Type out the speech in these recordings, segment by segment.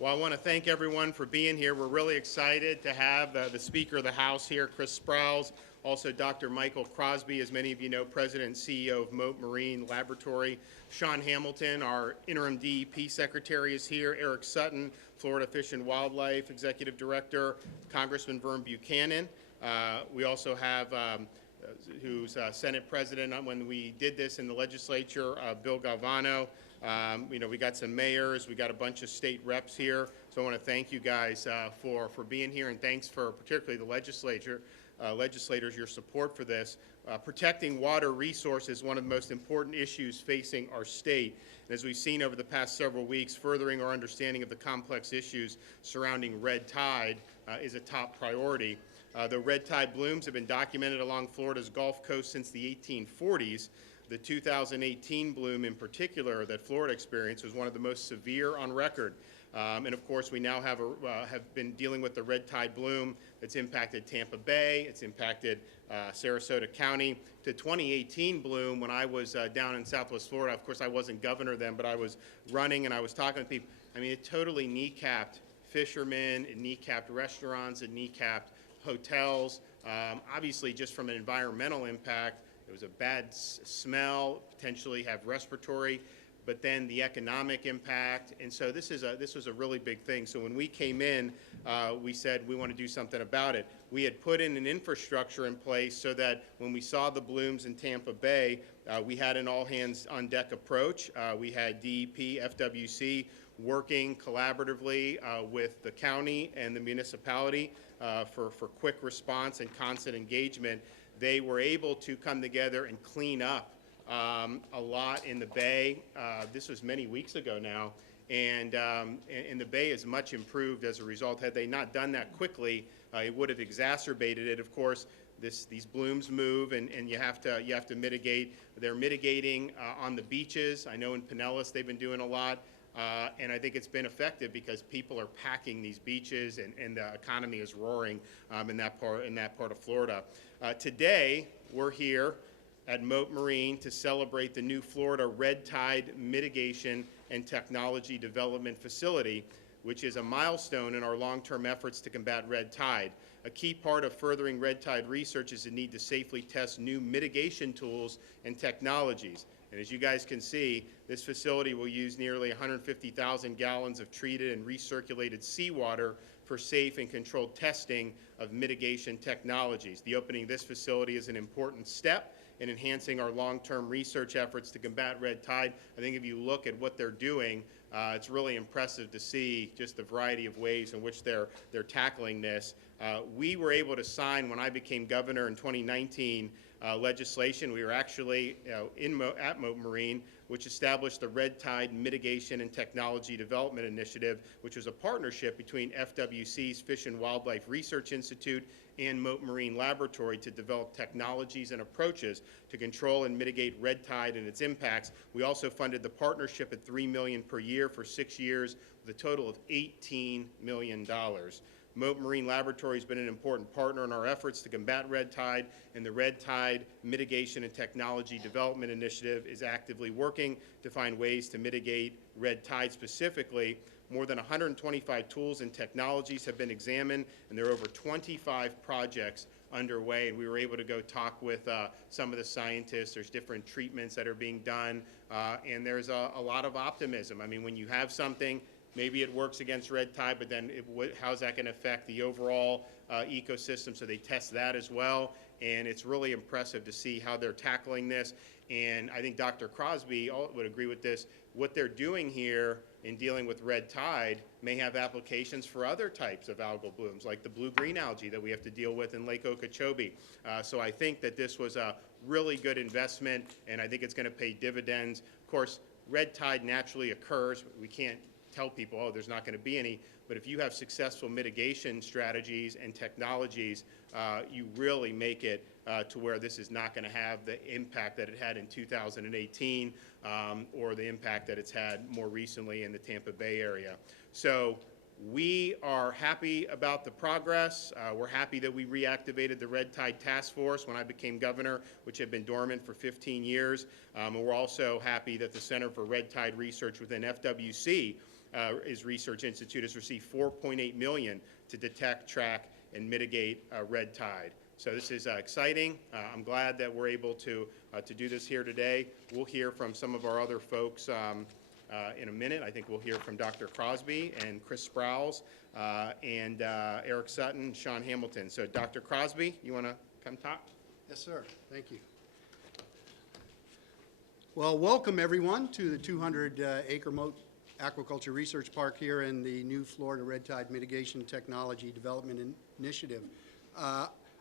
Well, I want to thank everyone for being here. We're really excited to have the Speaker of the House here, Chris Sprowls, also Dr. Michael Crosby, as many of you know, President and CEO of Mote Marine Laboratory. Sean Hamilton, our interim DEP Secretary, is here. Eric Sutton, Florida Fish and Wildlife Executive Director. Congressman Vern Buchanan. We also have who's Senate President when we did this in the legislature, Bill Galvano. We got some mayors, we got a bunch of state reps here, so I want to thank you guys for being here, and thanks for particularly the legislators, your support for this. Protecting water resources is one of the most important issues facing our state. And as we've seen over the past several weeks, furthering our understanding of the complex issues surrounding red tide is a top priority. The red tide blooms have been documented along Florida's Gulf Coast since the 1840s. The 2018 bloom in particular that Florida experienced was one of the most severe on record. And of course, we now have been dealing with the red tide bloom that's impacted Tampa Bay, it's impacted Sarasota County. The 2018 bloom, when I was down in Southwest Florida, of course I wasn't governor then, but I was running and I was talking to people. I mean, it totally kneecapped fishermen, it kneecapped restaurants, it kneecapped hotels. Obviously, just from an environmental impact, it was a bad smell, potentially have respiratory, but then the economic impact. And so this was a really big thing. So when we came in, we said we want to do something about it. We had put in an infrastructure in place so that when we saw the blooms in Tampa Bay, we had an all-hands-on-deck approach. We had DEP, FWC working collaboratively with the county and the municipality for quick response and constant engagement. They were able to come together and clean up a lot in the bay. This was many weeks ago now, and the bay is much improved as a result. Had they not done that quickly, it would have exacerbated it. Of course, these blooms move, and you have to mitigate. They're mitigating on the beaches. I know in Pinellas they've been doing a lot. And I think it's been effective because people are packing these beaches, and the economy is roaring in that part of Florida. Today, we're here at Mote Marine to celebrate the new Florida Red Tide Mitigation and Technology Development Facility, which is a milestone in our long-term efforts to combat red tide. A key part of furthering red tide research is the need to safely test new mitigation tools and technologies. And as you guys can see, this facility will use nearly 150,000 gallons of treated and recirculated seawater for safe and controlled testing of mitigation technologies. The opening of this facility is an important step in enhancing our long-term research efforts to combat red tide. I think if you look at what they're doing, it's really impressive to see just the variety of ways in which they're tackling this. We were able to sign, when I became governor in 2019, legislation. We were actually at Mote Marine, which established the Red Tide Mitigation and Technology Development Initiative, which was a partnership between FWC's Fish and Wildlife Research Institute and Mote Marine Laboratory to develop technologies and approaches to control and mitigate red tide and its impacts. We also funded the partnership at $3 million per year for 6 years, with a total of $18 million. Mote Marine Laboratory has been an important partner in our efforts to combat red tide, and the Red Tide Mitigation and Technology Development Initiative is actively working to find ways to mitigate red tide specifically. More than 125 tools and technologies have been examined, and there are over 25 projects underway, and we were able to go talk with some of the scientists. There's different treatments that are being done, and there's a lot of optimism. I mean, when you have something, maybe it works against red tide, but then how's that going to affect the overall ecosystem? So they test that as well, and it's really impressive to see how they're tackling this. And I think Dr. Crosby would agree with this. What they're doing here in dealing with red tide may have applications for other types of algal blooms, like the blue-green algae that we have to deal with in Lake Okeechobee. So I think that this was a really good investment, and I think it's going to pay dividends. Of course, red tide naturally occurs. We can't tell people, oh, there's not going to be any, but if you have successful mitigation strategies and technologies, you really make it to where this is not going to have the impact that it had in 2018 or the impact that it's had more recently in the Tampa Bay area. So we are happy about the progress. We're happy that we reactivated the Red Tide Task Force when I became governor, which had been dormant for 15 years. And we're also happy that the Center for Red Tide Research within FWC Research Institute has received $4.8 million to detect, track, and mitigate red tide. So this is exciting. I'm glad that we're able to do this here today. We'll hear from some of our other folks in a minute. I think we'll hear from Dr. Crosby and Chris Sprouse and Eric Sutton, Sean Hamilton. So Dr. Crosby, you want to come talk? Yes, sir. Thank you. Well, welcome everyone to the 200-acre Mote Aquaculture Research Park here in the new Florida Red Tide Mitigation Technology Development Initiative.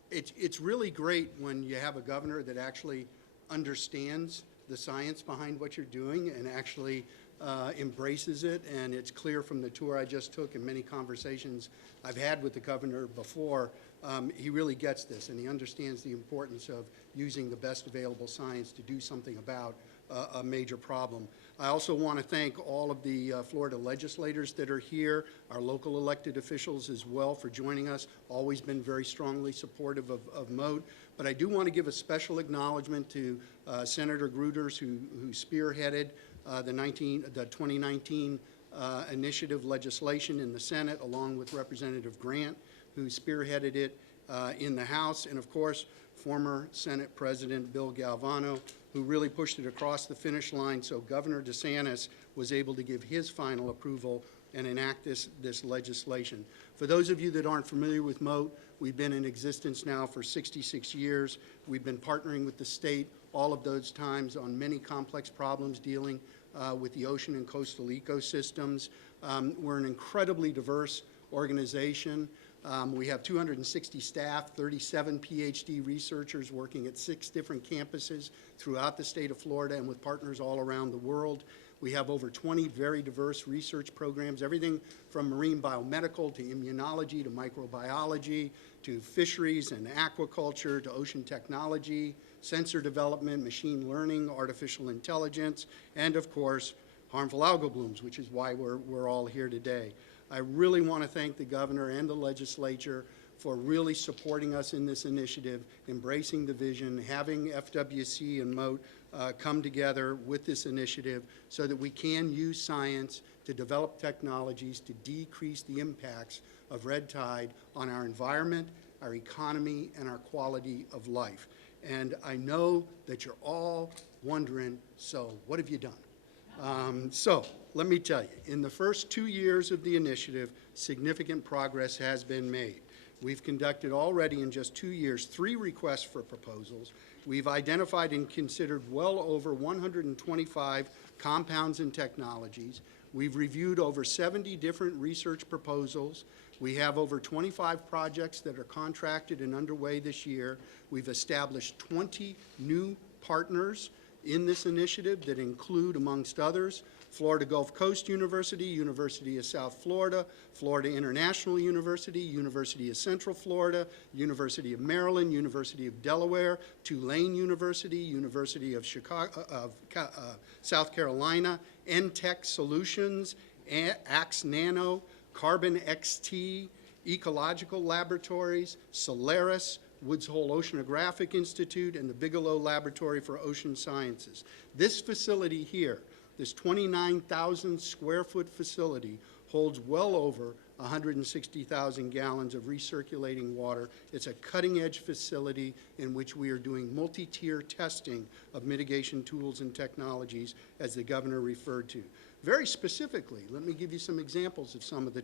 It's really great when you have a governor that actually understands the science behind what you're doing and actually embraces it. And it's clear from the tour I just took and many conversations I've had with the governor before, he really gets this and he understands the importance of using the best available science to do something about a major problem. I also want to thank all of the Florida legislators that are here, our local elected officials as well for joining us, always been very strongly supportive of Mote. But I do want to give a special acknowledgement to Senator Gruters, who spearheaded the 2019 initiative legislation in the Senate, along with Representative Grant, who spearheaded it in the House, and of course, former Senate President Bill Galvano, who really pushed it across the finish line so Governor DeSantis was able to give his final approval and enact this legislation. For those of you that aren't familiar with Mote, we've been in existence now for 66 years. We've been partnering with the state all of those times on many complex problems dealing with the ocean and coastal ecosystems. We're an incredibly diverse organization. We have 260 staff, 37 PhD researchers working at 6 different campuses throughout the state of Florida and with partners all around the world. We have over 20 very diverse research programs, everything from marine biomedical to immunology to microbiology to fisheries and aquaculture to ocean technology, sensor development, machine learning, artificial intelligence, and of course, harmful algal blooms, which is why we're all here today. I really want to thank the governor and the legislature for really supporting us in this initiative, embracing the vision, having FWC and Mote come together with this initiative so that we can use science to develop technologies to decrease the impacts of red tide on our environment, our economy, and our quality of life. And I know that you're all wondering, so what have you done? So let me tell you, in the first 2 years of the initiative, significant progress has been made. We've conducted already in just 2 years 3 requests for proposals. We've identified and considered well over 125 compounds and technologies. We've reviewed over 70 different research proposals. We have over 25 projects that are contracted and underway this year. We've established 20 new partners in this initiative that include, amongst others, Florida Gulf Coast University, University of South Florida, Florida International University, University of Central Florida, University of Maryland, University of Delaware, Tulane University, University of South Carolina, NTech Solutions, Axe Nano, Carbon XT, Ecological Laboratories, Solaris, Woods Hole Oceanographic Institute, and the Bigelow Laboratory for Ocean Sciences. This facility here, this 29,000 square foot facility, holds well over 160,000 gallons of recirculating water. It's a cutting edge facility in which we are doing multi-tier testing of mitigation tools and technologies, as the governor referred to. Very specifically, let me give you some examples of some of the